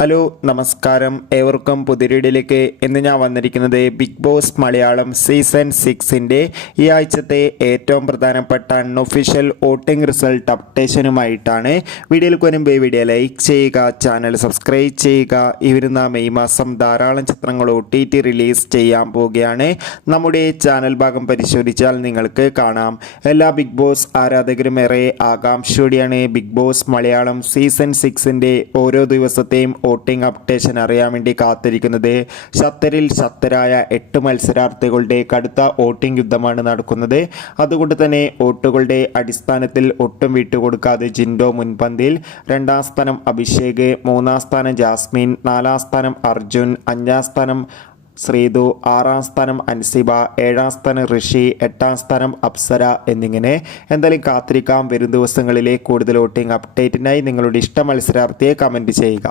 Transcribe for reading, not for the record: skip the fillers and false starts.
Hello നമസ്കാരം, ഏവർക്കും പുതിയൊരിടിലേക്ക് ഇന്ന് ഞാൻ വന്നിരിക്കുന്നത് ബിഗ് ബോസ് മലയാളം സീസൺ 6ൻ്റെ ഈ ആഴ്ചത്തെ ഏറ്റവും പ്രധാനപ്പെട്ട അൺഒഫീഷ്യൽ വോട്ടിംഗ് റിസൾട്ട് അപ്ഡേഷനുമായിട്ടാണ്. വീഡിയോയിലേക്ക് വരുമ്പോൾ ഈ വീഡിയോ ലൈക്ക് ചെയ്യുക, ചാനൽ സബ്സ്ക്രൈബ് ചെയ്യുക. ഈ വരുന്ന മെയ് മാസം ധാരാളം ചിത്രങ്ങൾ OTT റിലീസ് ചെയ്യാൻ പോവുകയാണ്. നമ്മുടെ ചാനൽ ഭാഗം പരിശോധിച്ചാൽ നിങ്ങൾക്ക് കാണാം. എല്ലാ ബിഗ് ബോസ് ആരാധകരും ഏറെ ആകാംക്ഷയോടെയാണ് ബിഗ് ബോസ് മലയാളം സീസൺ 6ൻ്റെ ഓരോ ദിവസത്തെയും വോട്ടിംഗ് അപ്ഡേഷൻ അറിയാൻ വേണ്ടി കാത്തിരിക്കുന്നത്. ശക്തരായ 8 മത്സരാർത്ഥികളുടെ കടുത്ത വോട്ടിംഗ് യുദ്ധമാണ് നടക്കുന്നത്. അതുകൊണ്ട് തന്നെ വോട്ടുകളുടെ അടിസ്ഥാനത്തിൽ ഒട്ടും വിട്ടുകൊടുക്കാതെ ജിൻഡോ മുൻപന്തിയിൽ, 2ാം സ്ഥാനം അഭിഷേക്, 3ാം സ്ഥാനം ജാസ്മിൻ, 4ാം സ്ഥാനം അർജുൻ, 5ാം സ്ഥാനം ശ്രീതു, 6ാം സ്ഥാനം അൻസിബ, 7ാം സ്ഥാനം ഋഷി, 8ാം സ്ഥാനം അപ്സര എന്നിങ്ങനെ. എന്തായാലും കാത്തിരിക്കാം. വരും ദിവസങ്ങളിലെ കൂടുതൽ വോട്ടിംഗ് അപ്ഡേറ്റിനായി നിങ്ങളുടെ ഇഷ്ട മത്സരാർത്ഥിയെ കമൻറ്റ് ചെയ്യുക.